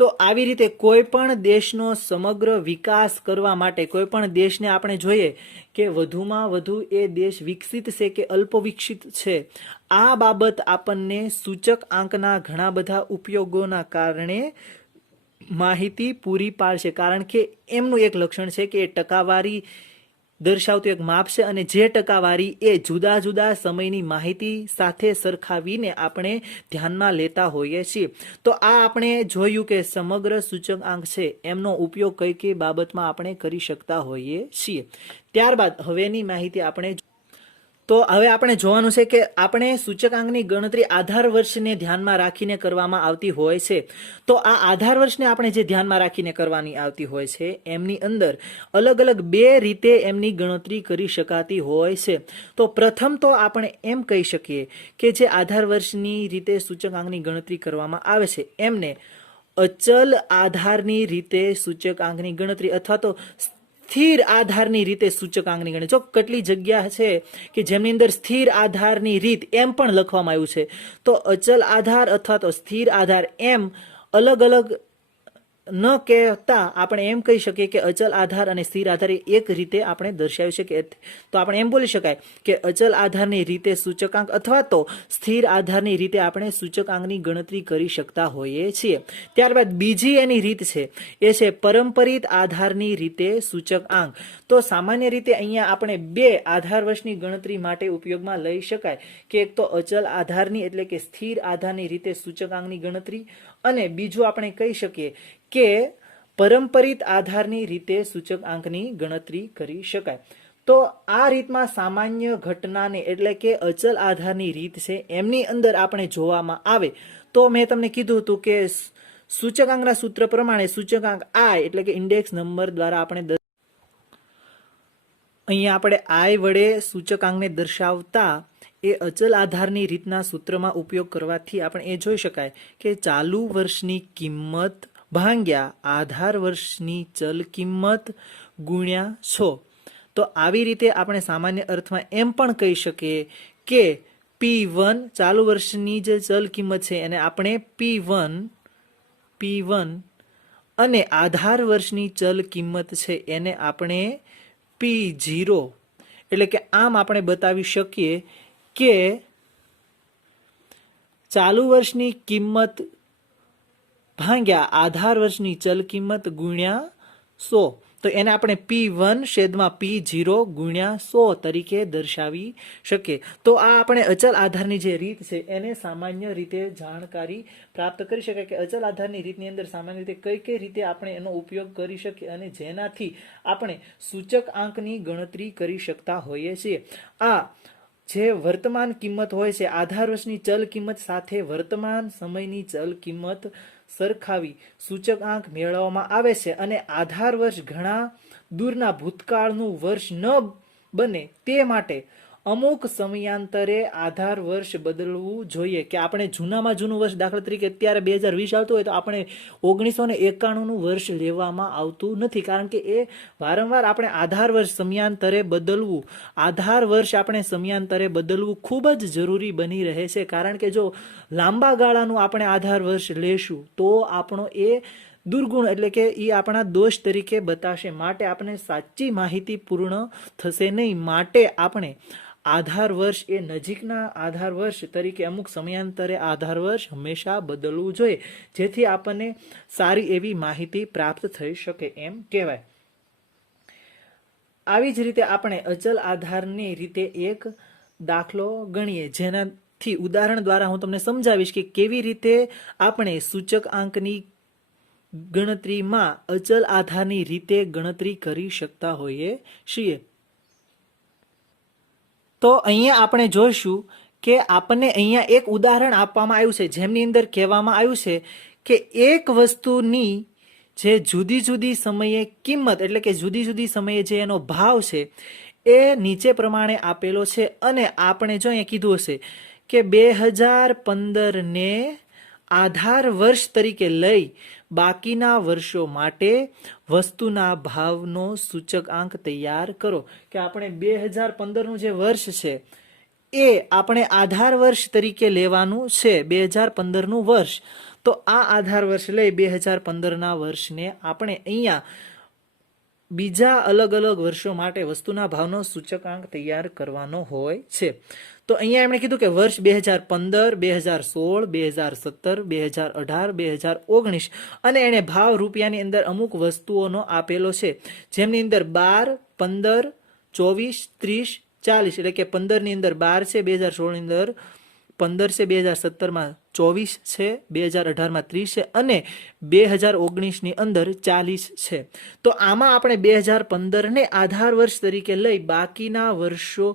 તો આવી રીતે કોઈ પણ દેશનો સમગ્ર વિકાસ કરવા માટે કોઈ પણ દેશને આપણે જોઈએ કે વધુમાં વધુ એ દેશ વિકસિત છે કે અલ્પ વિકસિત છે, આ બાબત આપણને સૂચક આંકના ઘણા બધા ઉપયોગોના કારણે માહિતી પૂરી પાડશે. કારણ કે એમનું એક લક્ષણ છે કે એ ટકાવારી દર્શાવતું એક માપ છે અને જે ટકાવારી એ જુદા જુદા સમયની માહિતી સાથે સરખાવીને આપણે ધ્યાનમાં લેતા હોઈએ છીએ. તો આ આપણે જોયું કે સમગ્ર સૂચકાંક છે એમનો ઉપયોગ કઈ કઈ બાબતમાં આપણે કરી શકતા હોઈએ છીએ. ત્યારબાદ હવેની માહિતી આપણે તો હવે આપણે જોવાનું છે કે આપણે સૂચકાંકની ગણતરી આધાર વર્ષને ધ્યાનમાં રાખીને કરવામાં આવતી હોય છે. તો આ આધાર વર્ષને આપણે જે ધ્યાનમાં રાખીને કરવાની આવતી હોય છે એમની અંદર અલગ અલગ બે રીતે એમની ગણતરી કરી શકાતી હોય છે. તો પ્રથમ તો આપણે એમ કહી શકીએ કે જે આધાર વર્ષની રીતે સૂચકાંકની ગણતરી કરવામાં આવે છે એમને અચલ આધારની રીતે સૂચકાંકની ગણતરી અથવા તો સ્થિર આધારની રીતે સૂચકાંકની ગણતરી. જો કેટલી જગ્યા છે કે જેમની અંદર સ્થિર આધારની રીત એમ પણ લખવામાં આવ્યું છે, તો અચલ આધાર અથવા તો સ્થિર આધાર એમ અલગ અલગ ન કહેતા આપણે એમ કહી શકીએ કે અચલ આધાર અને સ્થિર આધાર એક રીતે આપણે દર્શાવી શકીએ. તો આપણે એમ બોલી શકાય કે અચલ આધારની રીતે સૂચકાંક અથવા તો સ્થિર આધારની રીતે આપણે સૂચકાંકની ગણતરી કરી શકતા હોઈએ છીએ. ત્યારબાદ બીજી એની રીત છે એ છે પરંપરિત આધારની રીતે સૂચકાંક. તો સામાન્ય રીતે અહીંયા આપણે બે આધાર વર્ષની ગણતરી માટે ઉપયોગમાં લઈ શકાય કે એક તો અચલ આધારની એટલે કે સ્થિર આધારની રીતે સૂચકાંકની ગણતરી અને બીજું આપણે કહી શકીએ કે પરંપરિત આધારની રીતે સૂચકાંકની ગણતરી કરી શકાય. તો આ રીતમાં સામાન્ય ઘટનાને એટલે કે અચલ આધારની રીત છે એમની અંદર આપણે જોવામાં આવે તો મેં તમને કીધું હતું કે સૂચકાંકના સૂત્ર પ્રમાણે સૂચકાંક આઈ એટલે કે ઇન્ડેક્સ નંબર દ્વારા આપણે અહીંયા આપણે આઈ વડે સૂચકાંકને દર્શાવતા એ અચલ આધારની રીતના સૂત્રમાં ઉપયોગ કરવાથી આપણે એ જોઈ શકાય કે ચાલુ વર્ષની કિંમત ભાગ્યા આધાર વર્ષની ચલ કિંમત ગુણ્યા 6. તો આવી રીતે આપણે સામાન્ય અર્થમાં એમ પણ કહી શકીએ કે P1 ચાલુ વર્ષની જે ચલ કિંમત છે એને આપણે P1 અને આધાર વર્ષની ચલ કિંમત છે એને આપણે P0 એટલે કે આમ આપણે બતાવી શકીએ કે ચાલુ વર્ષની કિંમત ભાગ્યા આધાર વર્ષની ચલ કિંમત ગુણ્યા 100. તો એને આપણે P1 છેદમાં P0 ગુણ્યા 100 તરીકે દર્શાવી શકીએ. તો આ આપણે અચલ આધારની જે રીત છે એને સામાન્ય રીતે જાણકારી પ્રાપ્ત કરી શકાય કે અચલ આધારની રીતની અંદર સામાન્ય રીતે કઈ કઈ રીતે આપણે એનો ઉપયોગ કરી શકીએ અને જેનાથી આપણે સૂચકાંકની ગણતરી કરી શકતા હોઈએ છીએ. આ જે વર્તમાન કિંમત હોય છે આધાર વર્ષની ચલ કિંમત સાથે વર્તમાન સમયની ચલ કિંમત સરખાવી સૂચકાંક મેળવવામાં આવે છે અને આધાર વર્ષ ઘણા દૂરના ભૂતકાળનું વર્ષ ન બને તે માટે અમુક સમયાંતરે આધાર વર્ષ બદલવું જોઈએ. કે આપણે જૂનામાં જૂનું વર્ષ દાખલા તરીકે અત્યારે 2020 આવતું હોય તો આપણે 1991નું વર્ષ લેવામાં આવતું નથી, કારણ કે એ વારંવાર આપણે આધાર વર્ષ સમયાંતરે બદલવું ખૂબ જ જરૂરી બની રહે છે. કારણ કે જો લાંબા ગાળાનું આપણે આધાર વર્ષ લેશું તો આપણો એ દુર્ગુણ એટલે કે એ આપણા દોષ તરીકે બતાશે. માટે આપણે સાચી માહિતી પૂર્ણ થશે નહીં. માટે આપણે આધાર વર્ષ એ નજીકના આધાર વર્ષ તરીકે અમુક સમયાંતરે આધાર વર્ષ હંમેશા બદલવું જોઈએ, જેથી આપણને સારી એવી માહિતી પ્રાપ્ત થઈ શકે એમ કહેવાય. આવી જ રીતે આપણે અચલ આધારની રીતે એક દાખલો ગણીએ, જેનાથી ઉદાહરણ દ્વારા હું તમને સમજાવીશ કે કેવી રીતે આપણે સૂચકાંકની ગણતરીમાં અચલ આધારની રીતે ગણતરી કરી શકતા હોઈએ છીએ. તો અહીંયા આપણે જોઈશું કે આપણને અહીંયા એક ઉદાહરણ આપવામાં આવ્યું છે જેમની અંદર કહેવામાં આવ્યું છે કે એક વસ્તુની જે જુદી જુદી સમયે કિંમત એટલે કે જુદી જુદી સમયે જે એનો ભાવ છે એ નીચે પ્રમાણે આપેલો છે અને આપણે જો અહીંયા કીધું હશે કે 2015 ને આધાર વર્ષ તરીકે લઈ બાકીના વર્ષો માટે વસ્તુના ભાવનો સૂચકાંક તૈયાર કરો. કે આપણે 2015નું જે વર્ષ છે એ આપણે આધાર વર્ષ તરીકે લેવાનું છે, 2015નું વર્ષ. તો આ આધાર વર્ષ લઈ 2015ના વર્ષને આપણે અહીંયા બીજા અલગ અલગ વર્ષો માટે વસ્તુના ભાવનો સૂચકાંક તૈયાર કરવાનો હોય છે. તો અહીંયા એમણે કીધું કે વર્ષ 2015, 2016, 2017, 2018, 2019 અને એને ભાવ રૂપિયાની અંદર અમુક વસ્તુઓનો આપેલો છે, જેમની અંદર 12, 15, 24, 30, 40 એટલે કે 15 ની અંદર 12 છે, 2016 ની અંદર 15 છે, 2017માં 24 છે, 2018માં 30 છે અને 2019 ની અંદર 40 છે. તો આમાં આપણે 2015 ને આધાર વર્ષ તરીકે લઈ બાકીના વર્ષો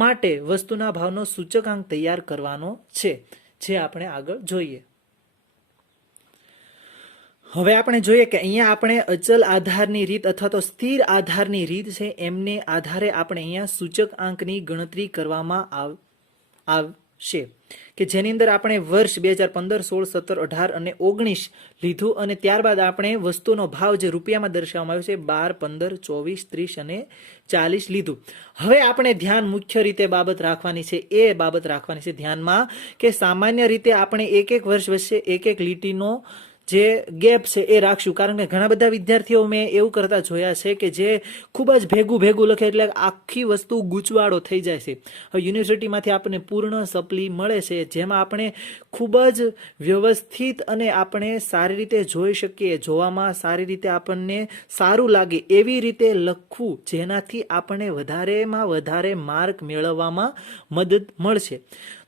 માટે વસ્તુના ભાવનો સૂચકાંક તૈયાર કરવાનો છે, જે આપણે આગળ જોઈએ. હવે આપણે જોઈએ કે અહીંયા આપણે અચલ આધારની રીત અથવા તો સ્થિર આધારની રીત છે, એમને આધારે આપણે અહીંયા સૂચકાંકની ગણતરી કરવામાં આવશે કે જેની અંદર આપણે વર્ષ 2015, 16, 17, 18 અને 19 લીધું અને ત્યારબાદ આપણે વસ્તુનો ભાવ જે રૂપિયામાં દર્શાવવામાં આવ્યો છે 12, 15, 24, 30 અને 40 લીધું. હવે આપણે ધ્યાન મુખ્ય રીતે બાબત રાખવાની છે, એ બાબત રાખવાની છે ધ્યાનમાં કે સામાન્ય રીતે આપણે એક એક વર્ષ વચ્ચે એક એક લીટીનો જે ગેપ છે એ રાખશું, કારણ કે ઘણા બધા વિદ્યાર્થીઓ મેં એવું કરતા જોયા છે કે જે ખૂબ જ ભેગું લખે એટલે આખી વસ્તુ ગૂંચવાડો થઈ જાય છે. હવે યુનિવર્સિટીમાંથી આપણને પૂર્ણ સપ્લી મળે છે, જેમાં આપણે ખૂબ જ વ્યવસ્થિત અને આપણે સારી રીતે જોઈ શકીએ, જોવામાં સારી રીતે આપણને સારું લાગે એવી રીતે લખવું, જેનાથી આપણને વધારેમાં વધારે માર્ક મેળવવામાં મદદ મળશે.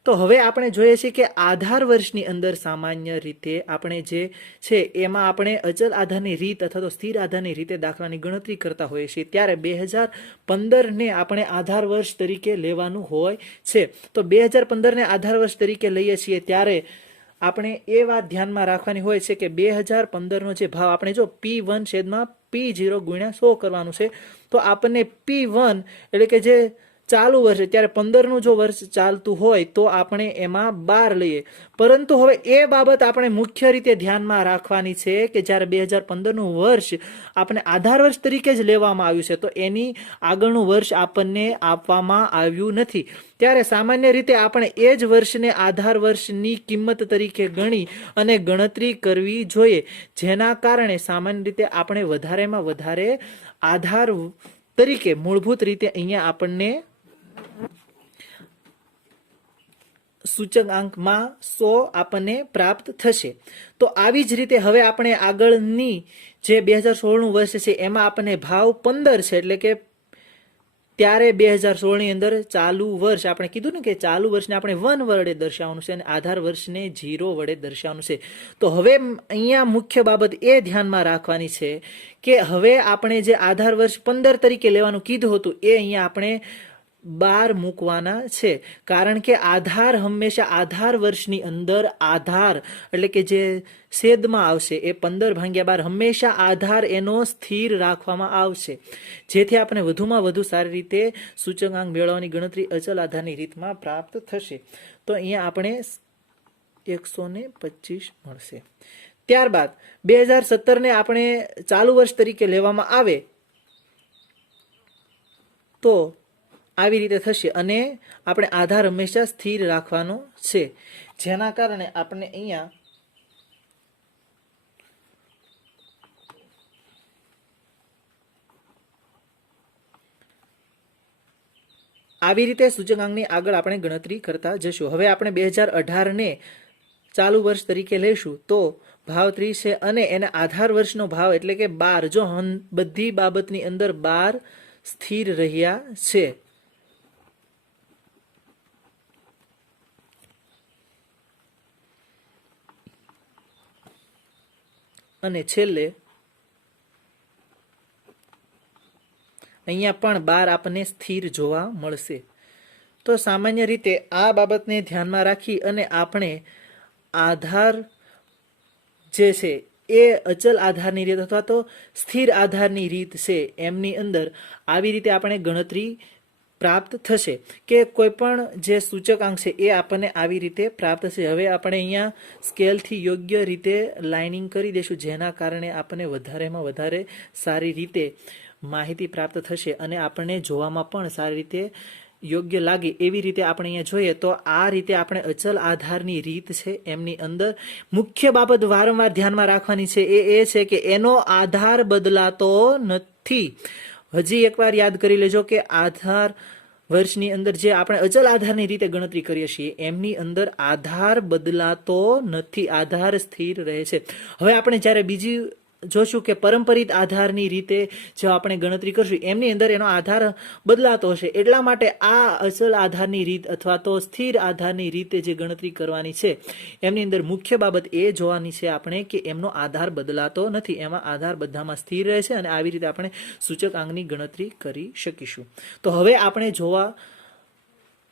તો હવે આપણે જોઈએ છીએ કે આધાર વર્ષની અંદર સામાન્ય રીતે આપણે જે છે એમાં આપણે અચલ આધારની રીત અથવા તો સ્થિર આધારની રીતે દાખલાની ગણતરી કરતા હોઈએ છીએ, ત્યારે 2015ને આપણે આધાર વર્ષ તરીકે લેવાનું હોય છે. તો 2015ને આધાર વર્ષ તરીકે લઈએ છીએ ત્યારે આપણે એ વાત ધ્યાનમાં રાખવાની હોય છે કે 2015નો જે ભાવ આપણે જો P1 છેદમાં P0 ગુણ્યા 100 કરવાનું છે, તો આપણને P1 એટલે કે જે ચાલુ વર્ષે ત્યારે 15નું જો વર્ષ ચાલતું હોય તો આપણે એમાં 12 લઈએ. પરંતુ હવે એ બાબત આપણે મુખ્ય રીતે ધ્યાનમાં રાખવાની છે કે જ્યારે 2015નું વર્ષ આપણે આધાર વર્ષ તરીકે જ લેવામાં આવ્યું છે, તો એની આગળનું વર્ષ આપણને આપવામાં આવ્યું નથી, ત્યારે સામાન્ય રીતે આપણે એ જ વર્ષને આધાર વર્ષની કિંમત તરીકે ગણી અને ગણતરી કરવી જોઈએ, જેના કારણે સામાન્ય રીતે આપણે વધારેમાં વધારે આધાર તરીકે મૂળભૂત રીતે અહીંયા આપણને સૂચકાંકમાં 100 આપણને પ્રાપ્ત થશે. તો આવી જ રીતે હવે આપણે આગળની જે 2016નું વર્ષ છે એમાં આપણને ભાવ 15 છે, એટલે કે ત્યારે 2016ની અંદર ચાલુ વર્ષ આપણે કીધું ને કે ચાલુ વર્ષને આપણે 1 વડે દર્શાવવાનું છે અને આધાર વર્ષને 0 વડે દર્શાવવાનું છે. તો હવે અહીંયા મુખ્ય બાબત એ ધ્યાનમાં રાખવાની છે કે હવે આપણે જે આધાર વર્ષ 15 તરીકે લેવાનું કીધું હતું એ અહીંયા આપણે 12 મૂકવાના છે, કારણ કે આધાર હંમેશા આધાર વર્ષની અંદર આધાર એટલે કે જે છેદમાં આવશે એ 15/12 હંમેશા આધાર એનો સ્થિર રાખવામાં આવશે, જેથી આપણે વધુમાં વધુ સારી રીતે સૂચકાંક મેળવવાની ગણતરી અચલ આધારની રીતમાં પ્રાપ્ત થશે. તો અહીંયા આપણે 125 મળશે. ત્યારબાદ 2017ને આપણે ચાલુ વર્ષ તરીકે લેવામાં આવે તો આવી રીતે થશે અને આપણે આધાર હંમેશા સ્થિર રાખવાનો છે, જેના કારણે આપણે અહીંયા આવી રીતે સૂચકાંકની આગળ આપણે ગણતરી કરતા જશું. હવે આપણે 2018ને ચાલુ વર્ષ તરીકે લઈશું તો ભાવ 30 છે અને એને આધાર વર્ષનો ભાવ એટલે કે 12, જો બધી બાબતની અંદર 12 સ્થિર રહ્યા છે. અને છેલ્લે અહીંયા પણ 12 આપણને સ્થિર જોવા મળશે. તો સામાન્ય રીતે આ બાબતને ધ્યાનમાં રાખી અને આપણે આધાર જે છે એ અચલ આધારની રીત અથવા તો સ્થિર આધારની રીત છે એમની અંદર આવી રીતે આપણે ગણતરી પ્રાપ્ત થશે કે કોઈ પણ જે સૂચકાંક છે એ આપણને આવી રીતે પ્રાપ્ત થશે. હવે આપણે અહીંયા સ્કેલથી યોગ્ય રીતે લાઇનિંગ કરી દઈશું, જેના કારણે આપણને વધારેમાં વધારે સારી રીતે માહિતી પ્રાપ્ત થશે અને આપણને જોવામાં પણ સારી રીતે યોગ્ય લાગે એવી રીતે આપણે અહીંયા જોઈએ તો આ રીતે આપણે અચલ આધારની રીત છે એમની અંદર મુખ્ય બાબત વારંવાર ધ્યાનમાં રાખવાની છે એ છે કે એનો આધાર બદલાતો નથી. હજી એકવાર યાદ કરી લેજો કે આધાર વર્ષની અંદર જે આપણે અચલ આધારની રીતે ગણતરી કરીએ છીએ એમની અંદર આધાર બદલાતો નથી, આધાર સ્થિર રહે છે. હવે આપણે જ્યારે બીજી જોશું કે પરંપરિત આધારની રીતે જો આપણે ગણતરી કરશું એમની અંદર એનો આધાર બદલાતો હશે, એટલા માટે આ અચલ આધારની રીત અથવા તો સ્થિર આધારની રીતે જે ગણતરી કરવાની છે એમની અંદર મુખ્ય બાબત એ જોવાની છે આપણે કે એમનો આધાર બદલાતો નથી, એમાં આધાર બધામાં સ્થિર રહે છે અને આવી રીતે આપણે સૂચકાંકની ગણતરી કરી શકીશું. તો હવે આપણે જોવા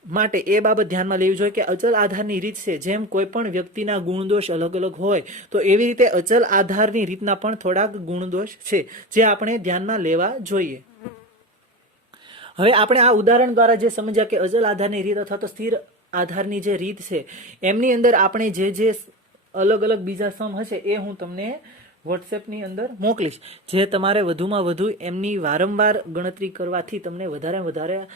માટે એ બાબત ધ્યાનમાં લેવી જોઈએ કે અચલ આધારની રીત છે જેમ કોઈ પણ વ્યક્તિના ગુણદોષ અલગ અલગ હોય તો એવી રીતે અચલ આધારની રીતના પણ થોડાક ગુણદોષ છે જે આપણે ધ્યાનમાં લેવા જોઈએ. હવે આપણે આ ઉદાહરણ દ્વારા જે સમજ્યા કે અચલ આધારની રીત અથવા તો સ્થિર આધારની જે રીત છે એમની અંદર આપણે જે અલગ અલગ બીજા સમ હશે એ હું તમને વોટ્સએપની અંદર મોકલીશ, જે તમારે વધુમાં વધુ એમની વારંવાર ગણતરી કરવાથી તમને વધારે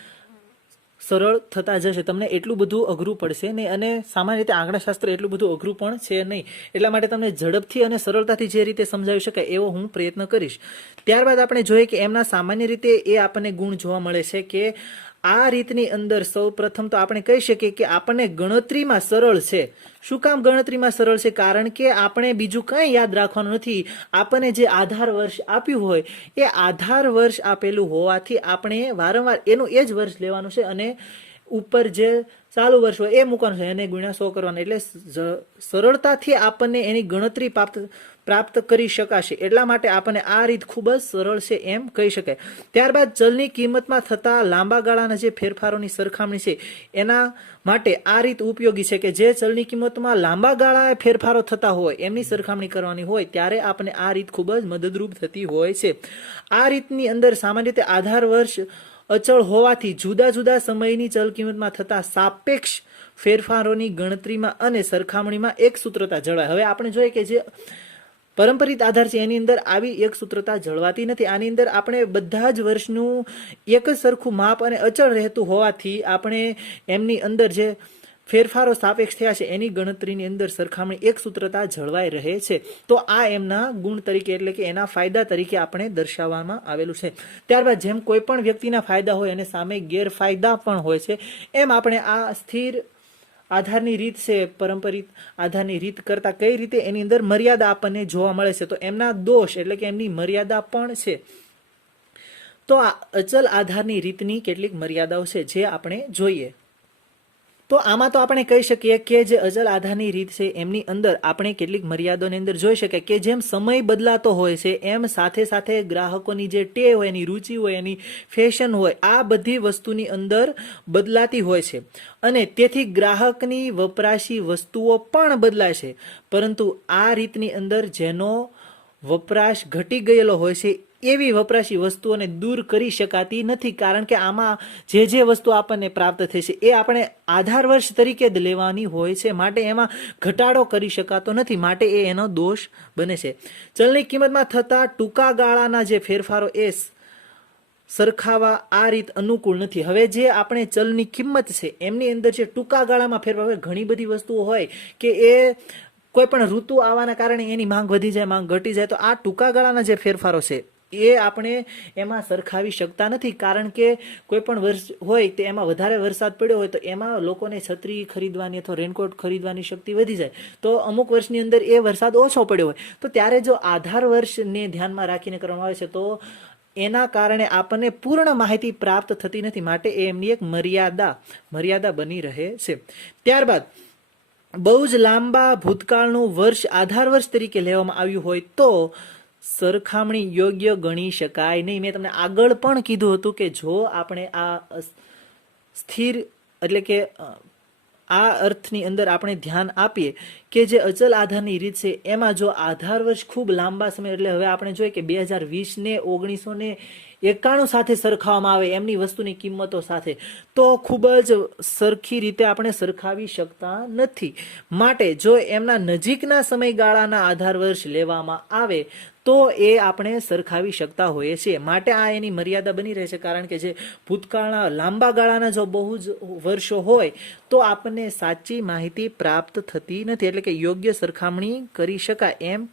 સરળ થતા જશે. તમને એટલું બધું અઘરું પડશે નહીં અને સામાન્ય રીતે આંકડાશાસ્ત્ર એટલું બધું અઘરું પણ છે નહીં, એટલા માટે તમને ઝડપથી અને સરળતાથી જે રીતે સમજાવી શકાય એવો હું પ્રયત્ન કરીશ. ત્યારબાદ આપણે જોઈએ કે એમના સામાન્ય રીતે એ આપણને ગુણ જોવા મળે છે કે આ રીતની અંદર સૌ પ્રથમ તો આપણે કહી શકીએ કે આપણને ગણતરીમાં સરળ છે. શું કામ ગણતરીમાં સરળ છે? કારણ કે આપણે બીજું કંઈ યાદ રાખવાનું નથી. આપણને જે આધાર વર્ષ આપ્યું હોય એ આધાર વર્ષ આપેલું હોવાથી આપણે વારંવાર એનું એ જ વર્ષ લેવાનું છે અને ઉપર જે ચાલુ વર્ષ હોય એ મૂકવાનું છે, એને ગુણ્યા 100 કરવાનું, એટલે સરળતાથી આપણને એની ગણતરી પ્રાપ્ત કરી શકાશે. એટલા માટે આપણને આ રીત ખૂબ જ સરળ છે એમ કહી શકાય. ત્યારબાદ ચલની કિંમતમાં થતા લાંબા ગાળાના જે ફેરફારોની સરખામણી છે એના માટે આ રીત ઉપયોગી છે કે જે ચલની કિંમતમાં લાંબા ગાળાએ ફેરફારો થતા હોય એમની સરખામણી કરવાની હોય ત્યારે આપણને આ રીત ખૂબ જ મદદરૂપ થતી હોય છે. આ રીતની અંદર સામાન્ય રીતે આધાર વર્ષ અચળ હોવાથી જુદા જુદા સમયની ચલ કિંમતમાં થતા સાપેક્ષ ફેરફારોની ગણતરીમાં અને સરખામણીમાં એક સૂત્રતા જળવાય. હવે આપણે જોઈએ કે જે પરંપરિત આધાર છે એની અંદર આવી એક સૂત્રતા જળવાતી નથી. આની અંદર આપણે બધા જ વર્ષનું એક જ સરખું માપ અને અચળ રહેતું હોવાથી આપણે એમની અંદર જે ફેરફારો સાપેક્ષ થયા છે એની ગણતરીની અંદર સરખામણી એક સૂત્રતા જળવાઈ રહે છે. તો આ એમના ગુણ તરીકે એટલે કે એના ફાયદા તરીકે આપણે દર્શાવવામાં આવેલું છે. ત્યારબાદ જેમ કોઈ પણ વ્યક્તિના ફાયદા હોય અને સામે ગેરફાયદા પણ હોય છે એમ આપણે આ સ્થિર આધારની રીત છે પરંપરિત આધારની રીત કરતા કઈ રીતે એની અંદર મર્યાદા આપણને જોવા મળે છે, તો એમના દોષ એટલે કે એમની મર્યાદા પણ છે. તો આ અચલ આધારની રીતની કેટલીક મર્યાદાઓ છે જે આપણે જોઈએ. તો આમાં તો આપણે કહી શકીએ કે જે અચલ આધારની રીત છે એમની અંદર આપણે કેટલીક મર્યાદાઓની અંદર જોઈ શકાય કે જેમ સમય બદલાતો હોય છે એમ સાથે સાથે ગ્રાહકોની જે ટેવ હોય, એની રુચિ હોય, એની ફેશન હોય, આ બધી વસ્તુની અંદર બદલાતી હોય છે અને તેથી ગ્રાહકની વપરાશી વસ્તુઓ પણ બદલાય છે. પરંતુ આ રીતની અંદર જેનો વપરાશ ઘટી ગયેલો હોય છે એવી વપરાશી વસ્તુઓને દૂર કરી શકાતી નથી, કારણ કે આમાં જે વસ્તુ આપણને પ્રાપ્ત થઈ છે એ આપણે આધાર વર્ષ તરીકે જ લેવાની હોય છે, માટે એમાં ઘટાડો કરી શકાતો નથી, માટે એ એનો દોષ બને છે. ચલની કિંમતમાં થતા ટૂંકા ગાળાના જે ફેરફારો એ સરખાવા આ રીત અનુકૂળ નથી. હવે જે આપણે ચલની કિંમત છે એમની અંદર જે ટૂંકા ગાળામાં ફેરફાર હોય, ઘણી બધી વસ્તુઓ હોય કે એ કોઈ પણ ઋતુ આવવાના કારણે એની માંગ વધી જાય, માંગ ઘટી જાય, તો આ ટૂંકા ગાળાના જે ફેરફારો છે એ આપણે એમાં સરખાવી શકતા નથી, કારણ કે કોઈ પણ વર્ષ હોય તો એમાં વધારે વરસાદ પડ્યો હોય તો એમાં લોકોને છત્રી ખરીદવાની અથવા રેનકોટ ખરીદવાની શક્તિ વધી જાય, તો અમુક વર્ષની અંદર એ વરસાદ ઓછો પડ્યો હોય તો ત્યારે જો આધાર વર્ષને ધ્યાનમાં રાખીને કરવામાં આવે છે તો એના કારણે આપણને પૂર્ણ માહિતી પ્રાપ્ત થતી નથી, માટે એ એમની એક મર્યાદા બની રહે છે. ત્યારબાદ બહુ જ લાંબા ભૂતકાળનું વર્ષ આધાર વર્ષ તરીકે લેવામાં આવ્યું હોય તો સરખામણી યોગ્ય ગણી શકાય નહીં. મેં તમને આગળ પણ કીધું હતું કે જો આપણે આ સ્થિર એટલે કે આ અર્થની અંદર આપણે ધ્યાન આપીએ કે જે અચલ આધારની રીત છે એમાં જો આધાર વર્ષ ખૂબ લાંબા સમય એટલે હવે આપણે જોઈએ કે 2020 ને 1991 સાથે સરખાવવામાં આવે એમની વસ્તુની કિંમતો સાથે, તો ખૂબ જ સરખી રીતે આપણે સરખાવી શકતા નથી. માટે જો એમના નજીકના સમયગાળાના આધાર વર્ષ લેવામાં આવે તો એ આપણે સરખાવી શકતા હોઈએ છીએ. માટે આ એની મર્યાદા બની રહે છે, કારણ કે જે ભૂતકાળના લાંબા ગાળાના જો બહુ જ વર્ષો હોય તો આપણને સાચી માહિતી પ્રાપ્ત થતી નથી, એટલે કે યોગ્ય સરખામણી કરી શકાય એમ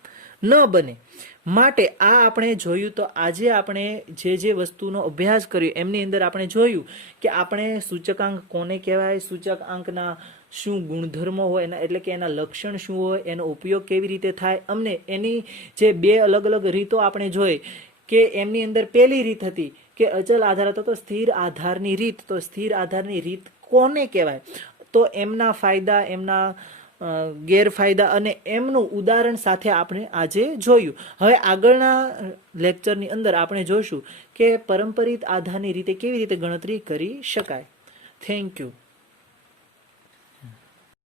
ન બને. માટે આ આપણે જોયું તો આજે આપણે જે વસ્તુનો અભ્યાસ કર્યો એમની અંદર આપણે જોયું કે આપણે સૂચકાંક કોને કહેવાય, સૂચકાંકના શું ગુણધર્મો હોય એના, એટલે કે એના લક્ષણ શું હોય, એનો ઉપયોગ કેવી રીતે થાય. અમને એની જે બે અલગ અલગ રીતો આપણે જોઈ કે એમની અંદર પહેલી રીત હતી કે અચલ આધાર હતો તો સ્થિર આધારની રીત. તો સ્થિર આધારની રીત કોને કહેવાય, તો એમના ફાયદા, એમના ગેરફાયદા અને એમનું ઉદાહરણ સાથે આપણે આજે જોયું. હવે આગળના લેક્ચરની અંદર આપણે જોશું કે પરંપરિત આધારની રીતે કેવી રીતે ગણતરી કરી શકાય. Thank you.